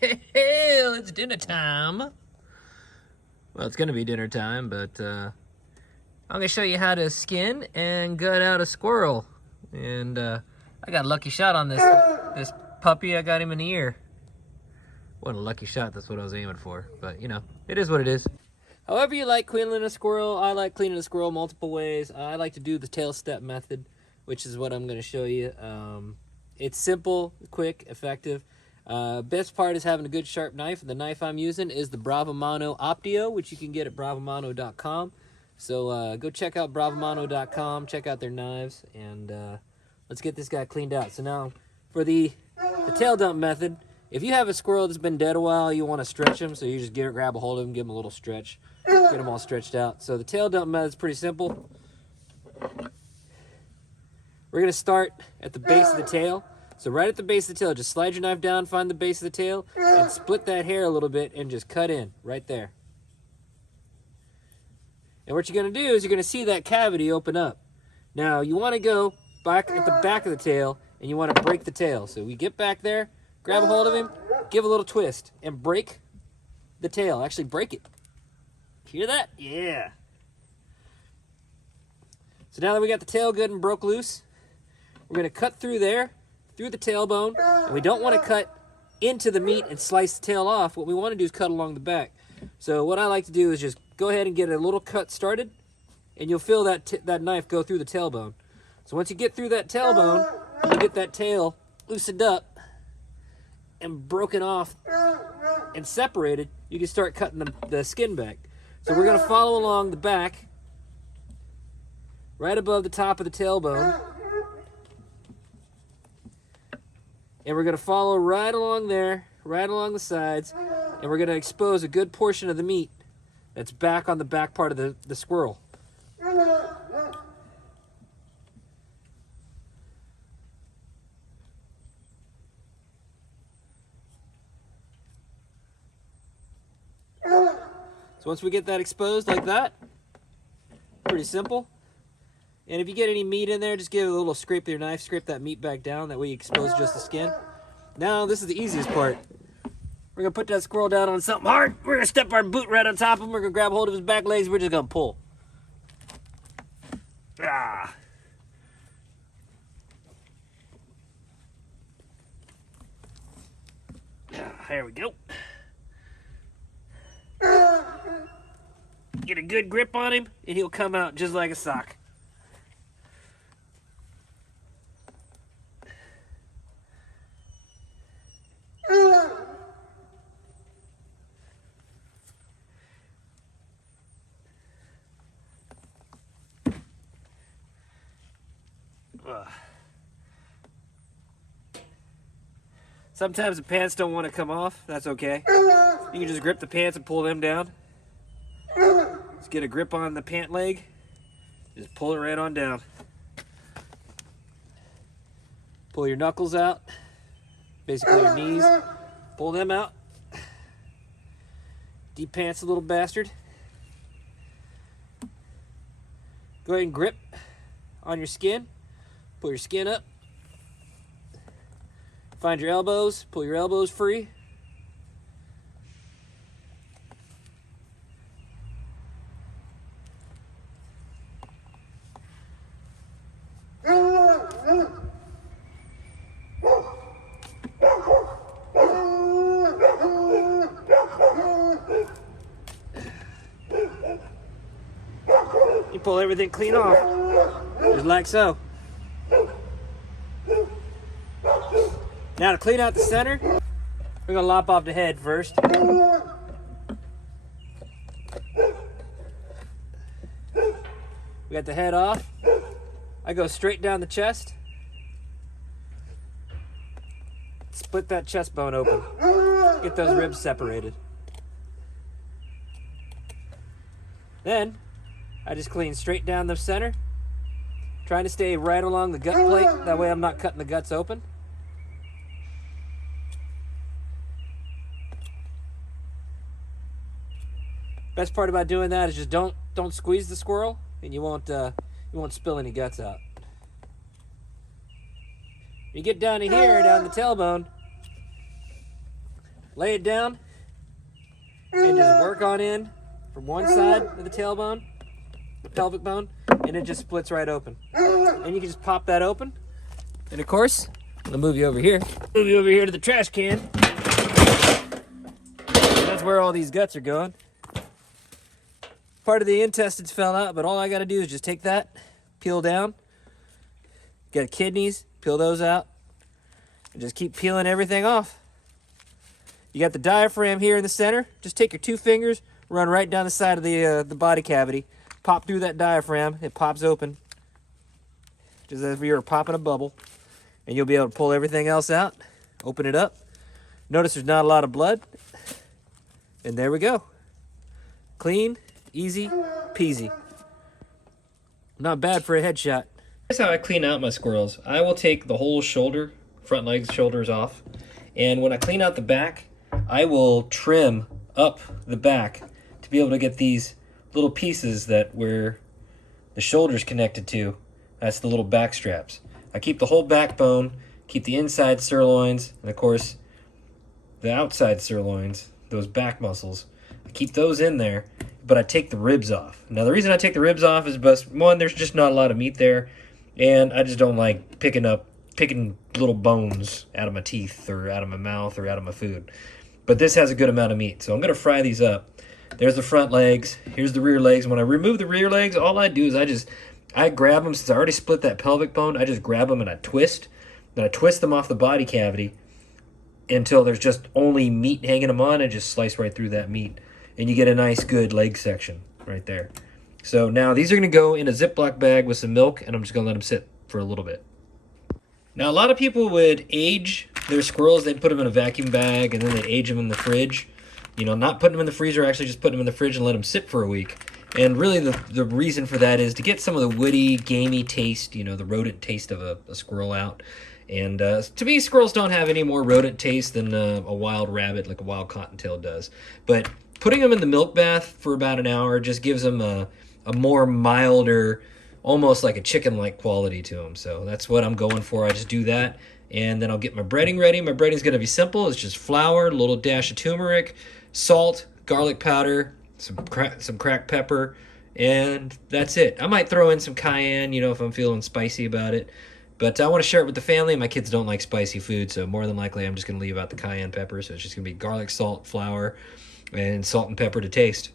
It's dinner time. Well, it's gonna be dinner time, but I'm gonna show you how to skin and gut out a squirrel. And I got a lucky shot on this puppy. I got him in the ear. Wasn't a lucky shot, that's what I was aiming for. But you know, it is what it is. However you like cleaning a squirrel, I like cleaning a squirrel multiple ways. I like to do the tail step method, which is what I'm gonna show you. It's simple, quick, effective. Best part is having a good sharp knife. The knife I'm using is the Bravamano Optio, which you can get at bravamano.com. So go check out bravamano.com, check out their knives, and let's get this guy cleaned out. So now for the tail dump method, if you have a squirrel that's been dead a while, you want to stretch him, so you just grab a hold of him, give him a little stretch, get him all stretched out. So the tail dump method is pretty simple. We're going to start at the base of the tail. So right at the base of the tail, just slide your knife down, find the base of the tail, and split that hair a little bit and just cut in right there. And what you're going to do is you're going to see that cavity open up. Now you want to go back at the back of the tail and you want to break the tail. So we get back there, grab a hold of him, give a little twist, and break the tail. Actually break it. Hear that? Yeah. So now that we got the tail good and broke loose, we're going to cut through there, through the tailbone, and we don't want to cut into the meat and slice the tail off. What we want to do is cut along the back. So what I like to do is just go ahead and get a little cut started, and you'll feel that knife go through the tailbone. So once you get through that tailbone, you get that tail loosened up and broken off and separated, you can start cutting the skin back. So we're going to follow along the back, right above the top of the tailbone. And we're going to follow right along there, right along the sides, and we're going to expose a good portion of the meat that's back on the back part of the squirrel. So once we get that exposed like that, pretty simple. And if you get any meat in there, just give it a little scrape with your knife, scrape that meat back down, that way you expose just the skin. Now, this is the easiest part. We're gonna put that squirrel down on something hard. We're gonna step our boot right on top of him. We're gonna grab hold of his back legs. We're just gonna pull. Ah. There we go. Get a good grip on him, and he'll come out just like a sock. Sometimes the pants don't want to come off. That's okay. You can just grip the pants and pull them down. Just get a grip on the pant leg. Just pull it right on down. Pull your knuckles out. Basically your knees. Pull them out. Deep pants a little bastard. Go ahead and grip on your skin. Pull your skin up. Find your elbows. Pull your elbows free. You pull everything clean off, just like so. Now to clean out the center, we're gonna lop off the head first. We got the head off. I go straight down the chest. Split that chest bone open. Get those ribs separated. Then, I just clean straight down the center. Trying to stay right along the gut plate. That way I'm not cutting the guts open. Best part about doing that is just don't squeeze the squirrel, and you won't spill any guts out. When you get down to here, down the tailbone, lay it down and just work on in from one side of the tailbone, the pelvic bone, and it just splits right open. And you can just pop that open. And of course, I'm gonna move you over here. Move you over here to the trash can. And that's where all these guts are going. Part of the intestines fell out, but all I gotta do is just take that, peel down. Got kidneys, peel those out. And just keep peeling everything off. You got the diaphragm here in the center. Just take your 2 fingers, run right down the side of the body cavity, pop through that diaphragm. It pops open, just as if you were popping a bubble, and you'll be able to pull everything else out. Open it up. Notice there's not a lot of blood, and there we go. Clean, easy, peasy. Not bad for a headshot. Here's how I clean out my squirrels. I will take the whole shoulder, front legs, shoulders off, and when I clean out the back, I will trim up the back to be able to get these little pieces that where the shoulder's connected to. That's the little back straps. I keep the whole backbone, keep the inside sirloins, and of course the outside sirloins, those back muscles. I keep those in there, but I take the ribs off. Now the reason I take the ribs off is because, one, there's just not a lot of meat there, and I just don't like picking little bones out of my teeth or out of my mouth or out of my food. But this has a good amount of meat, so I'm going to fry these up. There's the front legs. Here's the rear legs. When I remove the rear legs, all I do is I grab them. Since I already split that pelvic bone, I just grab them and I twist. Then I twist them off the body cavity until there's just only meat hanging them on, and just slice right through that meat. And you get a nice, good leg section right there. So now these are going to go in a Ziploc bag with some milk, and I'm just going to let them sit for a little bit. Now, a lot of people would age their squirrels. They'd put them in a vacuum bag, and then they'd age them in the fridge. You know, not putting them in the freezer, actually just putting them in the fridge and let them sit for a week. And really the reason for that is to get some of the woody, gamey taste, you know, the rodent taste of a squirrel out. And to me, squirrels don't have any more rodent taste than a wild rabbit, like a wild cottontail does. But putting them in the milk bath for about an hour just gives them a more milder, almost like a chicken-like quality to them. So that's what I'm going for. I just do that, and then I'll get my breading ready. My breading's going to be simple. It's just flour, a little dash of turmeric, salt, garlic powder, some cracked pepper, and that's it. I might throw in some cayenne, you know, if I'm feeling spicy about it. But I want to share it with the family. My kids don't like spicy food, so more than likely I'm just going to leave out the cayenne pepper. So it's just going to be garlic, salt, flour, and salt and pepper to taste.